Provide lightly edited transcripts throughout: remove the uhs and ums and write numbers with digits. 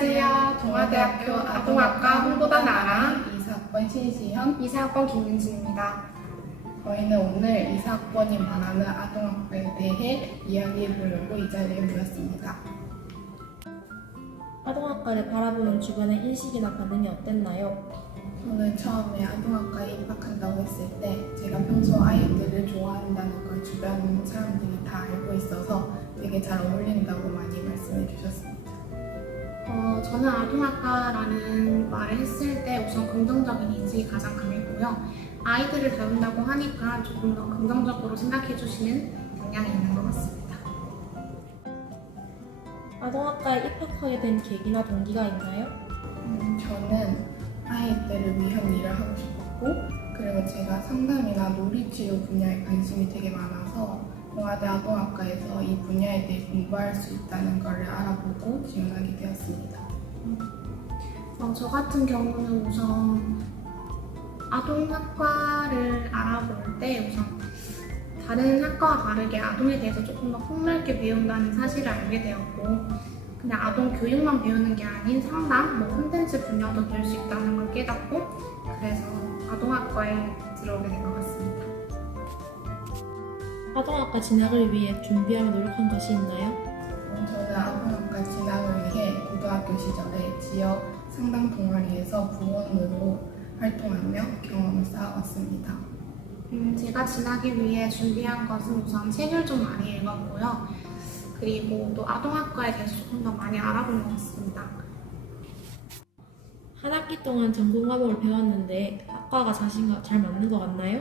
안녕하세요. 동아대학교 아동학과 홍보단 나랑 2사학번 신시현. 2사학번 김민진입니다. 저희는 오늘 2사학번이 말하는 아동학과에 대해 이야기해보려고 이 자리에 모였습니다. 아동학과를 바라보는 주변의 인식이나 반응이 어땠나요? 저는 처음에 아동학과에 입학한다고 했을 때 제가 평소 아이들을 좋아한다는 걸 주변 사람들이 다 알고 있어서 되게 잘 어울린다고 많이 말씀해 주셨습니다. 저는 아동학과라는 말을 했을 때 우선 긍정적인 인식이 가장 강했고요. 아이들을 다룬다고 하니까 조금 더 긍정적으로 생각해 주시는 경향이 있는 것 같습니다. 아동학과에 입학하게 된 계기나 동기가 있나요? 저는 아이들을 위한 일을 하고 싶었고, 그리고 제가 상담이나 놀이치료 분야에 관심이 되게 많아서 동아대 아동학과에서 이 분야에 대해 공부할 수 있다는 걸 알아보고 지원하게 되었습니다. 저 같은 경우는 우선 아동학과를 알아볼 때 우선 다른 학과와 다르게 아동에 대해서 조금 더 폭넓게 배운다는 사실을 알게 되었고, 그냥 아동 교육만 배우는 게 아닌 상담, 콘텐츠 분야도 배울 수 있다는 걸 깨닫고, 그래서 아동학과에 들어오게 된 것 같습니다. 아동학과 진학을 위해 준비하며 노력한 것이 있나요? 저는 아동학과 진학을 위해 고등학교 시절에 지역 상담 동아리에서 부원으로 활동하며 경험을 쌓아왔습니다. 제가 진학을 위해 준비한 것은 우선 책을 좀 많이 읽었고요. 그리고 또 아동학과에 대해서 조금 더 많이 알아본 것 같습니다. 한 학기 동안 전공 과목을 배웠는데 학과가 자신과 잘 맞는 것 같나요?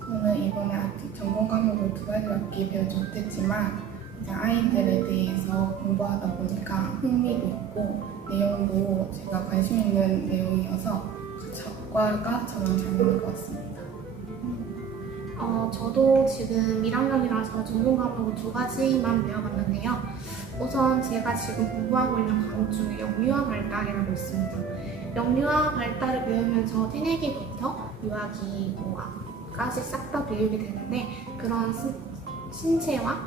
저는 이번에 아직 전공 과목을 2가지밖에 배우지 못했지만 이제 아이들에 대해서 공부하다 보니까 흥미도 있고 내용도 제가 관심 있는 내용이어서 학과가 저랑 잘 맞는 것 같습니다. 저도 지금 1학년이라서 전공 과목을 2가지만 배워봤는데요. 우선 제가 지금 공부하고 있는 과목 중에 영유아 발달이라고 있습니다. 영유아 발달을 배우면서 새내기부터 유아기까지 싹 다 교육이 되는데, 그런 신체와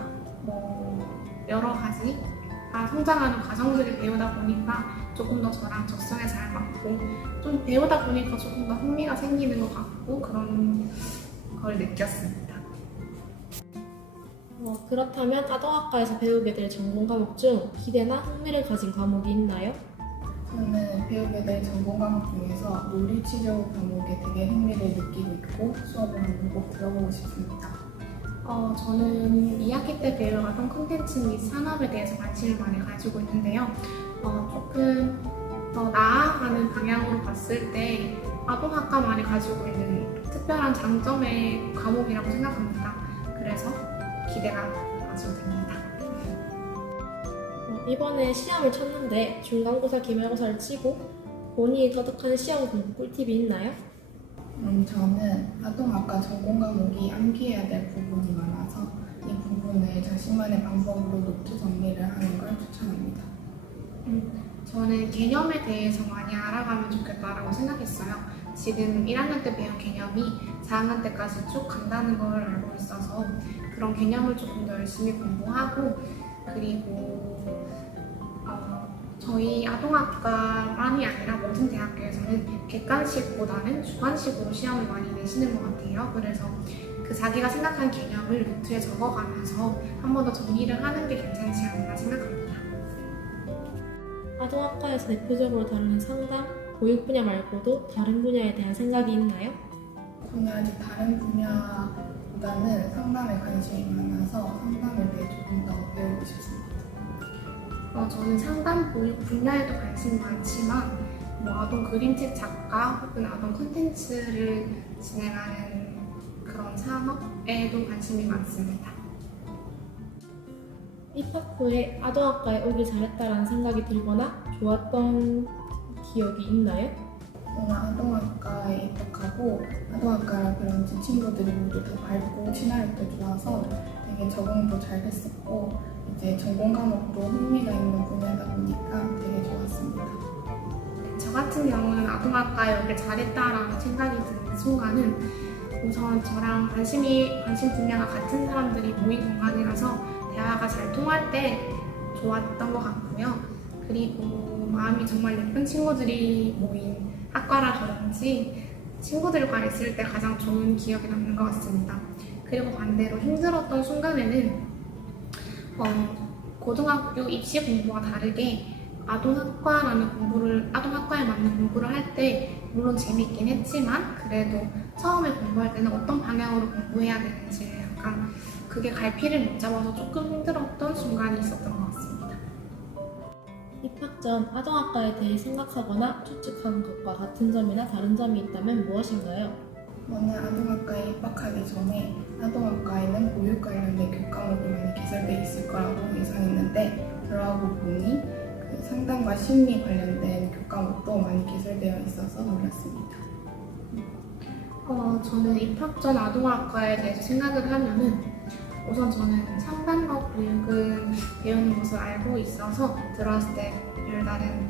여러 가지가 성장하는 과정들을 배우다 보니까 조금 더 저랑 적성에 잘 맞고, 좀 배우다 보니까 조금 더 흥미가 생기는 것 같고 그런 걸 느꼈습니다. 그렇다면 아동학과에서 배우게 될 전공 과목 중 기대나 흥미를 가진 과목이 있나요? 저는 배우게 될 전공 과목 중에서 놀이치료 과목에 되게 흥미를 느끼고 있고 수업을 한번 꼭 들어보고 싶습니다. 저는 2학기 때 배울 아동 콘텐츠 및 산업에 대해서 관심을 많이 가지고 있는데요. 조금 더 나아가는 방향으로 봤을 때 아동학과만이 가지고 있는 특별한 장점의 과목이라고 생각합니다. 그래서 기대가 아주 됩니다. 이번에 시험을 쳤는데 중간고사, 기말고사를 치고 본인이 터득한 시험 공부 꿀팁이 있나요? 저는 아동학과 전공 과목이 암기해야 될 부분이 많아서 이 부분을 자신만의 방법으로 노트 정리를 하는 걸 추천합니다. 저는 개념에 대해서 많이 알아가면 좋겠다라고 생각했어요. 지금 1학년 때 배운 개념이 4학년 때까지 쭉 간다는 걸 알고 있어서 그런 개념을 조금 더 열심히 공부하고, 그리고 저희 아동학과만이 아니라 모든 대학교에서는 객관식보다는 주관식으로 시험을 많이 내시는 것 같아요. 그래서 그 자기가 생각한 개념을 노트에 적어가면서 한 번 더 정리를 하는 게 괜찮지 않나 생각합니다. 아동학과에서 대표적으로 다루는 상담, 보육 분야 말고도 다른 분야에 대한 생각이 있나요? 저는 아직 다른 분야보다는 상담에 관심이 많아서 상담에 대해 조금 더 배우고 싶습니다. 저는 상담 보육 분야에도 관심이 많지만 아동 그림책 작가 혹은 아동 콘텐츠를 진행하는 그런 산업에도 관심이 많습니다. 입학 후에 아동학과에 오길 잘했다라는 생각이 들거나 좋았던 기억이 있나요? 저는 아동학과에 입학하고 아동학과라 그런지 친구들이 모두 다 밝고 친화력도 좋아서 되게 적응도 잘 됐었고 이제 전공 과목도 흥미가 있는 분야다 보니까 되게 좋았습니다. 저 같은 경우는 아동학과에 오길 잘했다라는 생각이 드는 순간은 우선 저랑 관심 분야가 같은 사람들이 모인 공간이라서 대화가 잘 통할 때 좋았던 것 같고요. 그리고 마음이 정말 예쁜 친구들이 모인 학과라 그런지 친구들과 있을 때 가장 좋은 기억이 남는 것 같습니다. 그리고 반대로 힘들었던 순간에는 고등학교 입시 공부와 다르게 아동학과에 맞는 공부를 할 때 물론 재밌긴 했지만 그래도 처음에 공부할 때는 어떤 방향으로 공부해야 되는지 약간 그게 갈피를 못 잡아서 조금 힘들었던 순간이 있었던 것 같습니다. 입학 전 아동학과에 대해 생각하거나 추측하는 것과 같은 점이나 다른 점이 있다면 무엇인가요? 저는 아동학과에 입학하기 전에 아동학과에는 보육 관련된 교과목이 많이 개설되어 있을 거라고 예상했는데 들어가고 보니 그 상담과 심리 관련된 교과목도 많이 개설되어 있어서 놀랐습니다. 저는 입학 전 아동학과에 대해서 생각을 하면은 우선 저는 상담과 보육을 배우는 것을 알고 있어서 들어왔을 때 별다른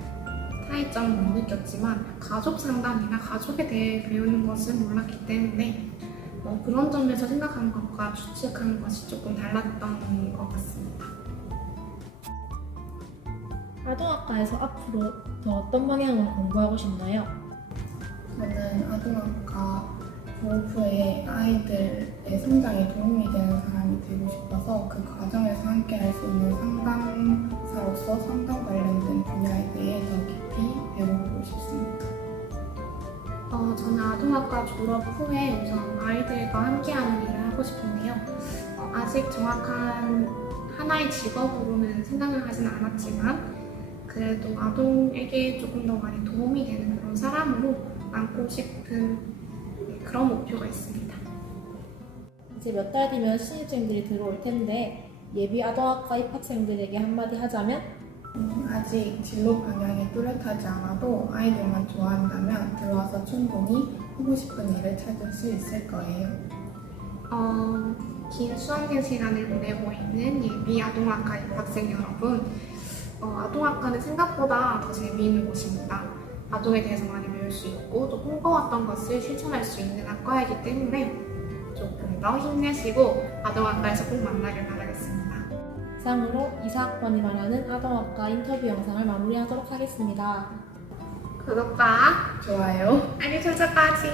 차이점은 못 느꼈지만 가족 상담이나 가족에 대해 배우는 것은 몰랐기 때문에 그런 점에서 생각하는 것과 추측하는 것이 조금 달랐던 것 같습니다. 아동학과에서 앞으로 더 어떤 방향으로 공부하고 싶나요? 저는 아동학과 졸업 후에 아이들의 성장에 도움이 되는 사람이 되고 싶어서 그 과정에서 함께 할 수 있는 상담사로서 상담 관련된 분야에 대해 더 깊이 배워보고 싶습니다. 저는 아동학과 졸업 후에 우선 아이들과 함께하는 일을 하고 싶은데요. 아직 정확한 하나의 직업으로는 생각을 하진 않았지만 그래도 아동에게 조금 더 많이 도움이 되는 그런 사람으로 남고 싶은 그런 목표가 있습니다. 이제 몇 달 뒤면 신입생들이 들어올 텐데 예비 아동학과 입학생들에게 한마디 하자면? 아직 진로 방향이 뚜렷하지 않아도 아이들만 좋아한다면 들어와서 충분히 하고 싶은 일을 찾을 수 있을 거예요. 긴 수험생 시간을 보내고 있는 예비 아동학과 입학생 여러분, 아동학과는 생각보다 더 재미있는 곳입니다. 아동에 대해서 많이 배울 수 있고 또 꿈꿔왔던 것을 실천할 수 있는 학과이기 때문에 조금 더 힘내시고 아동학과에서 꼭 만나길 바라겠습니다. 이상으로 이사학번이 말하는 아동학과 인터뷰 영상을 마무리하도록 하겠습니다. 구독과 좋아요. 알림 설정까지